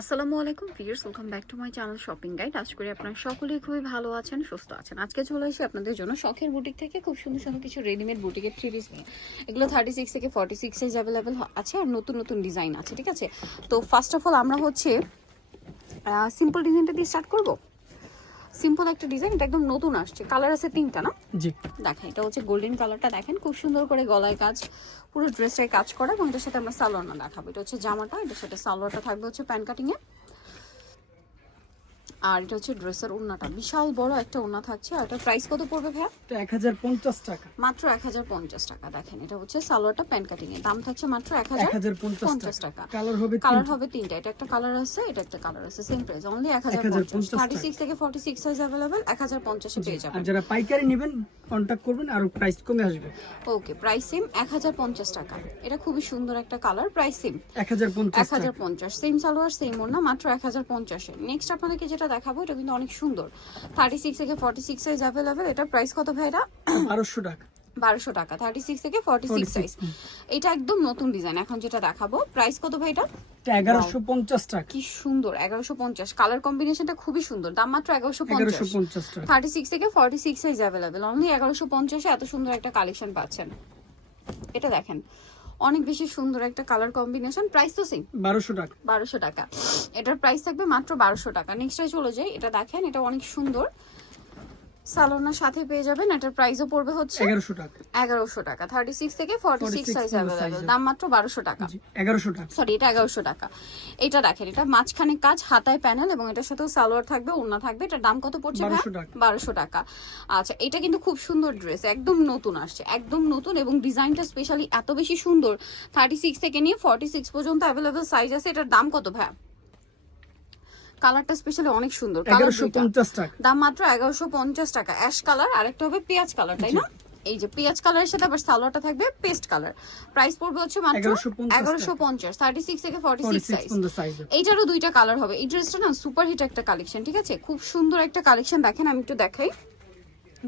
আসসালামু আলাইকুম viewers welcome back to my channel shopping guide আজ করি আপনারা সকলেই খুবই ভালো আছেন, সুস্থ আছেন। আজকে চলে এসে আপনাদের জন্য শখের বুটিক থেকে খুব সুন্দর সুন্দর কিছু রেডিমেড বুটিকের থ্রি পিস নিয়ে। এগুলো থার্টি সিক্স থেকে ফর্টি সিক্স সাইজ অ্যাভেলেবেল আছে আর নতুন নতুন ডিজাইন আছে, ঠিক আছে? তো ফার্স্ট অফ অল আমরা হচ্ছে সিম্পল ডিজাইনটা দিয়ে স্টার্ট করব? সিম্পল একটা ডিজাইন এটা একদম নতুন আসছে। কালার আছে তিনটা না? জি। দেখেন এটা হচ্ছে গোল্ডেন কালারটা দেখেন খুব সুন্দর করে গলায় কাজ পুরো ড্রেসটাই কাজ করা এবং এটার সাথে আমরা সালোয়ার না দেখাবো। এটা হচ্ছে জামাটা এটার সাথে সালোয়ারটা থাকবে হচ্ছে প্যান কাটিং এ। আর এটা হচ্ছে ড্রেসের ওড়নাটা বিশাল বড় একটা ওড়না থাকছে আর এটার প্রাইস কত পড়বে ভাইয়া এটা এক হাজার পঞ্চাশ টাকা মাত্র এক হাজার পঞ্চাশ টাকা দেখেন এটা হচ্ছে সালোয়ারটা প্যান কাটিং এর দাম থাকছে মাত্র এক এক হাজার হাজার পঞ্চাশ পঞ্চাশ টাকা টাকা কালার হবে কালার। হবে তিনটা এটা একটা কালার আছে এটা একটা কালার আছে সেম প্রাইস অনলি 1050 পঞ্চাশ টাকা। থার্টি সিক্স থেকে ফর্টি সিক্স সাইজ অ্যাভেলেবেল এক হাজার পঞ্চাশে পেয়ে আর যাবেন যারা পাইকারি নেবেন কন্ট্যাক্ট করবেন আর প্রাইস কমে আসবে ওকে প্রাইস সেম এক হাজার পঞ্চাশ টাকা এটা খুবই সুন্দর একটা কালার প্রাইস সেম এক হাজার পঞ্চাশ এক হাজার পঞ্চাশ সেম সালোয়ার সেম ওড়না মাত্র এক হাজার পঞ্চাশে নেক্সট আপনাদেরকে যেটা দেখাবো এটা কিন্তু অনেক সুন্দর। থার্টি সিক্স থেকে ফর্টি সিক্স সাইজ অ্যাভেলেবেল এটা প্রাইস কত ভাই এটা বারোশো টাকা। বারোশো টাকা থার্টি সিক্স থেকে ফর্টি সিক্স সাইজ এটা একদম নতুন ডিজাইন এখন যেটা দেখাবো প্রাইস কত ভাই এটা এগারোশো পঞ্চাশ টাকা। কি সুন্দর এগারোশো পঞ্চাশ। কালার কম্বিনেশনটা খুবই সুন্দর দাম মাত্র এগারোশো পঞ্চাশ। থার্টি সিক্স থেকে forty six size available only এগারোশো পঞ্চাশে এত সুন্দর একটা কালেকশন পাচ্ছেন। এটা দেখেন অনেক বেশি সুন্দর একটা কালার কম্বিনেশন প্রাইস তো সেম বারোশো টাকা। বারোশো টাকা। এটার প্রাইস থাকবে মাত্র বারোশো টাকা। নেক্সটে চলে যাই। এটা দেখেন এটা অনেক সুন্দর। সালোনার সাথে পেয়ে যাবেন এটার প্রাইসও পড়বে হচ্ছে এগারোশো টাকা। এগারোশো টাকা থার্টি সিক্স থেকে ফর্টি সিক্স 46 সাইজ অ্যাভেলেবেল দাম মাত্র বারোশো টাকা। জি এগারোশো টাকা। সরি এটা এগারোশো টাকা। এটা দেখেন এটা মাঝখানে কাজ হাতায় প্যানেল এবং এটার সাথেও সালোয়ার থাকবে ওড়না থাকবে এটার দাম কত পড়ছে 1200 টাকা। বারোশো টাকা। আচ্ছা এটা কিন্তু খুব সুন্দর ড্রেস একদম নতুন আসছে একদম নতুন এবং ডিজাইনটা স্পেশালি এত বেশি সুন্দর থার্টি সিক্স থেকে নিয়ে ফর্টি সিক্স পর্যন্ত অ্যাভেলেবেল সাইজ আছে এটার দাম কত ভাই? কালারটা স্পেশালি অনেক সুন্দর। এগারোশো পঞ্চাশ টাকা। দাম মাত্র এগারোশো পঞ্চাশ টাকা। অ্যাশ কালার আর একটা হবে পেঁয়াজ কালার তাই না? এই যে পেঁয়াজ কালারের সাথে আবার সালোয়ারটা থাকবে পেস্ট কালার প্রাইস পড়বে হচ্ছে মাত্র এগারোশো পঞ্চাশ থার্টি সিক্স থেকে ফর্টি সিক্স সাইজ এইটারও দুইটা কালার হবে। এই ড্রেসটা না সুপার হিট একটা কালেকশন ঠিক আছে? খুব সুন্দর একটা কালেকশন দেখেন আমি একটু দেখাই।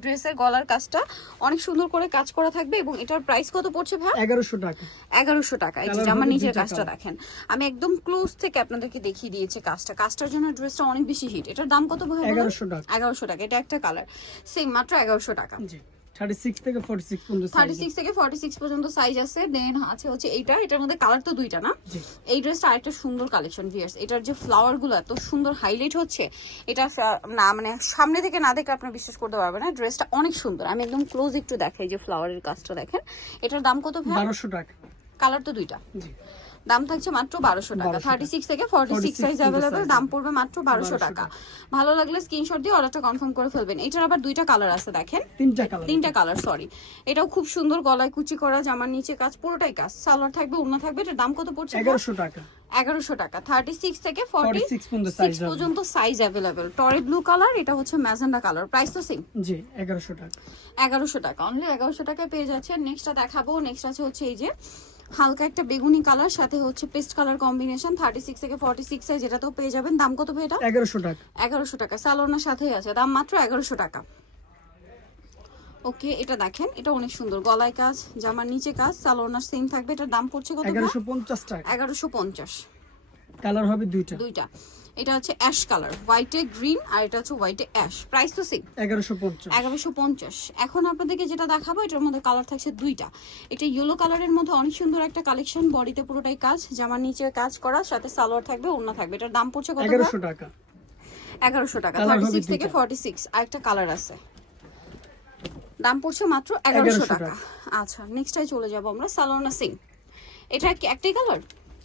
ড্রেসের গলার কাজটা অনেক সুন্দর করে কাজ করা থাকবে এবং এটার প্রাইস কত পড়ছে ভাই? এগারোশো টাকা। এগারোশো টাকা। এই যে আমার নিজের নিচের কাজটা দেখেন। আমি একদম ক্লোজ থেকে আপনাদেরকে দেখিয়ে দিয়েছি কাজটা। কাজটার জন্য ড্রেসটা অনেক বেশি হিট এটার দাম কত ভাই এগারোশো টাকা। এগারোশো টাকা। এটা একটা কালার সেম মাত্র এগারোশো টাকা। জি থার্টি সিক্স থেকে ফর্টি সিক্স পর্যন্ত থেকে সাইজ আছে দেন আছে হচ্ছে এইটা এটার মধ্যে কালার তো দুইটা না? এই ড্রেসটা আরেকটা সুন্দর কালেকশন ভিয়ার্স এটার যে ফ্লাওয়ারগুলো এত সুন্দর হাইলাইট হচ্ছে এটা না মানে সামনে থেকে না দেখে আপনার বিশ্বাস করতে পারবেন না ড্রেসটা অনেক সুন্দর। আমি একদম ক্লোজ একটু দেখাই যে ফ্লাওয়ারের কাজটা দেখেন। এটার দাম কত ভাই? বারোশো টাকা। কালার তো দুইটা। জি। দাম থাকছে মাত্র বারোশো টাকা। থার্টি সিক্স থেকে ফর্টি সিক্স সাইজ অ্যাভেলেবেল দাম পড়বে মাত্র বারোশো টাকা। ভালো লাগলে স্ক্রিনশট দিয়ে অর্ডারটা কনফার্ম করে ফেলবেন। এটার আবার দুইটা কালার আছে দেখেন। তিনটা কালার তিনটা কালার সরি এটাও খুব সুন্দর গলায় কুচি করা জামার নিচে কাজ পুরোটাই কাজ। সালোয়ার থাকবে ওড়না থাকবে এটার দাম কত পড়ছে এগারোশো টাকা। এগারোশো টাকা। থার্টি সিক্স থেকে ফর্টি 46 পর্যন্ত সিক্স পর্যন্ত সাইজ অ্যাভেলেবেল টরে ব্লু কালার এটা হচ্ছে ম্যাজেন্ডা কালার প্রাইস তো সেম জি এগারোশো টাকা। এগারোশো টাকা। অনলি এগারোশো টাকায় পেয়ে যাচ্ছে নেক্সটটা দেখাবো। নেক্সট আছে হচ্ছে এই যে হালকা একটা বেগুনি কালার সাথে হচ্ছে paste colour combination thirty six থেকে ফর্টি সিক্স যেটা তো পেয়ে যাবেন। দাম কত ভাই এটা? এগারোশো টাকা। এগারোশো টাকা। সালোনার সাথেই আছে। দাম মাত্র এগারোশো টাকা। ওকে এটা দেখেন। এটা অনেক সুন্দর। গলায় কাজ জামার নিচে কাজ সালোনার সেম থাকবে। এটার দাম পড়ছে কত এগারোশো পঞ্চাশ টাকা। এগারোশো পঞ্চাশ। কালার হবে দুইটা। দুইটা। এটা হচ্ছে অ্যাশ কালার। হোয়াইটে গ্রিন আর এটা হচ্ছে হোয়াইটে অ্যাশ। প্রাইস তো সেম এগারোশো পঞ্চাশ। এগারোশো পঞ্চাশ। এখন আপনাদেরকে যেটা দেখাবো এটার মধ্যে কালার থাকছে দুইটা। এটা ইয়েলো কালারের মধ্যে অনেক সুন্দর একটা কালেকশন বডিতে পুরোটাই কাজ জামার নিচে কাজ করা সাথে সালোয়ার থাকবে ওড়না থাকবে। এটার দাম পড়ছে কত এগারোশো টাকা। এগারোশো টাকা। থার্টি সিক্স থেকে। ফর্টি সিক্স আরেকটা কালার আছে। দাম পড়ছে মাত্র এগারোশো 1100 টাকা। আচ্ছা নেক্সটাই চলে যাব আমরা সালোনা সিং এটা কি একটাই কালার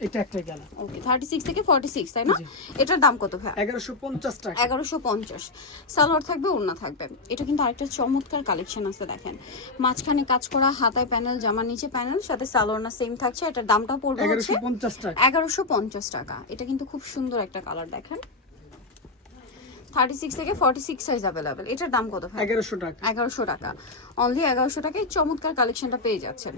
এটা একটাই কালার ওকে থার্টি সিক্স থেকে ফর্টি সিক্স তাই না? এটার দাম কত ভাই এগারোশো পঞ্চাশ টাকা। এগারোশো পঞ্চাশ। সালোয়ার থাকবে ওড়না থাকবে। এটা কিন্তু আরেকটা চমৎকার কালেকশন আছে দেখেন। মাঝখানে কাজ করা হাতায় প্যানেল জামার নিচে প্যানেল সাথে সালোয়ার না সেম থাকছে। এটার দামটাও পড়বে হচ্ছে এগারোশো পঞ্চাশ টাকা। এগারোশো পঞ্চাশ টাকা। এটা কিন্তু খুব সুন্দর একটা কালার দেখেন। থার্টি সিক্স থেকে ফর্টি সিক্স সাইজ অ্যাভেলেবেল এটার দাম কত ভাই এগারোশো টাকা। এগারোশো টাকা। অনলি এগারোশো টাকায় চমৎকার কালেকশনটা পেয়ে যাচ্ছেন।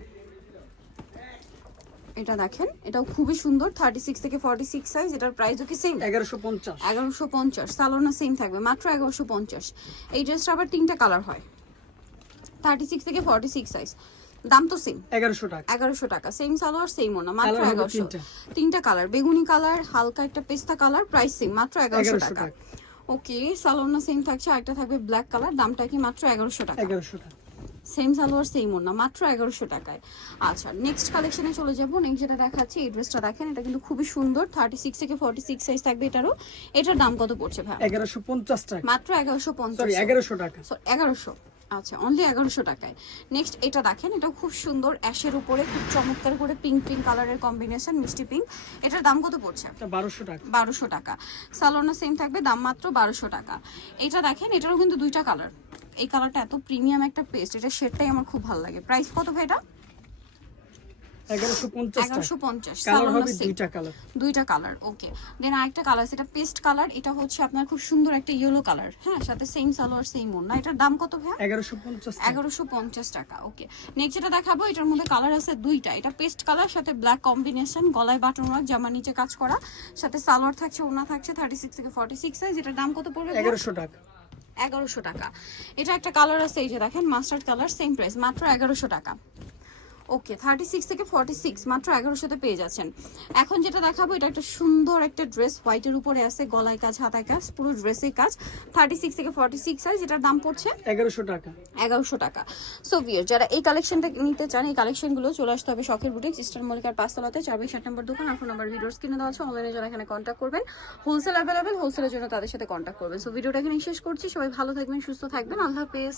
এটা দেখেন এটাও খুবই সুন্দর থার্টি সিক্স থেকে ফর্টি সিক্স সাইজ এটার প্রাইসও কি সেম এগারোশো পঞ্চাশ। এগারোশো পঞ্চাশ সালোনা সেম থাকবে মাত্র এগারোশো পঞ্চাশ। এই ড্রেসটা আবার তিনটা কালার হয়। থার্টি সিক্স থেকে ফর্টি সিক্স সাইজ দাম তো সেম এগারোশো টাকা। এগারোশো টাকা সেম সালোয়ার সেম ওনা মাত্র এগারোশো। তিনটা। কালার বেগুনি কালার হালকা একটা পেস্তা কালার প্রাইস সেম মাত্র এগারোশো টাকা। ওকে সালোনা সেম থাকছে আরেকটা থাকবে ব্ল্যাক কালার দামটা কি মাত্র এগারোশো টাকা? এগারোশো টাকা। সেম সালোয়ার সেম ওনা মাত্র এগারোশো টাকায়। আচ্ছা নেক্সট কালেকশনে চলে যাব। নেক্সট যেটা দেখাচ্ছি এই ড্রেসটা দেখেন এটা কিন্তু খুবই সুন্দর। থার্টি সিক্স থেকে ফর্টি সিক্স সাইজ থাকবে এটারও। এটার দাম কত পড়ছে ভাই? এগারোশো পঞ্চাশ টাকা। মাত্র এগারোশো পঞ্চাশ। এগারোশো টাকা। এগারোশো। আচ্ছা অনলি এগারোশো টাকায়। নেক্সট এটা দেখেন এটা খুব সুন্দর অ্যাশের উপরে খুব চমৎকার করে পিঙ্ক পিঙ্ক কালারের কম্বিনেশন মিষ্টি পিঙ্ক এটার দাম কত পড়ছে? বারোশো টাকা। বারোশো টাকা। সালোনা সেম থাকবে দাম মাত্র বারোশো টাকা। এটা দেখেন এটারও কিন্তু দুইটা কালার এই কালারটা এত প্রিমিয়াম একটা পেস্ট এটা শেডটাই আমার খুব ভালো লাগে। প্রাইস কত ভাই এটা? দুইটা কালার। ওকে দেন আরেকটা কালার সেটা পেস্ট কালার এটা হচ্ছে আপনার খুব সুন্দর একটা ইয়েলো কালার। হ্যাঁ সাথে সেম সালোয়ার সেম ওড়না। এটার দাম কত ভাই এগারোশো পঞ্চাশ টাকা। ওকে নেক্সট যেটা দেখাবো এটার মধ্যে কালার আছে দুইটা। এটা পেস্ট কালার সাথে ব্ল্যাক কম্বিনেশন গলায় বাটন ওয়ার্ক জামার নিচে কাজ করা। সাথে সালোয়ার থাকছে ওনা থাকছে থার্টি সিক্স থেকে ফর্টি সিক্স সাইজ এটার দাম কত পড়বে? এগারোশো টাকা। এগারোশো টাকা। এটা একটা কালার আছে, এই যে দেখেন মাস্টার্ড কালার সেম প্রাইস মাত্র এগারোশো টাকা। ওকে থার্টি সিক্স থেকে ফর্টি সিক্স মাত্র এগারোশোতে পেয়ে যাচ্ছেন। এখন যেটা দেখাবো এটা একটা সুন্দর একটা ড্রেস হোয়াইটের উপরে আছে গলায় কাজ হাতায় কাজ পুরো ড্রেসে কাজ। থার্টি সিক্স থেকে ফর্টি সিক্স সাইজ যেটার দাম পড়ছে এগারোশো টাকা। এগারোশো টাকা। সো ভিয়ার যারা এই কালেকশনটা নিতে চান এই কালেকশনগুলো চলে আসতে হবে শখের বুটিক সিস্টার মল্লিকার পাঁচতলাতে চার বাই ষাট নম্বর দোকান ফোন নাম্বার ভিডিওস কিনে দেওয়া আছে অনলাইনে যারা এখানে কন্ট্যাক্ট করবেন হোলসেল অ্যাভেলেবেল হোলসেলের জন্য তাদের সাথে কন্ট্যাক্ট করবেন। সো ভিডিওটা এখানে শেষ করছি সবাই ভালো থাকবেন সুস্থ থাকবেন আল্লাহ হাফেজ।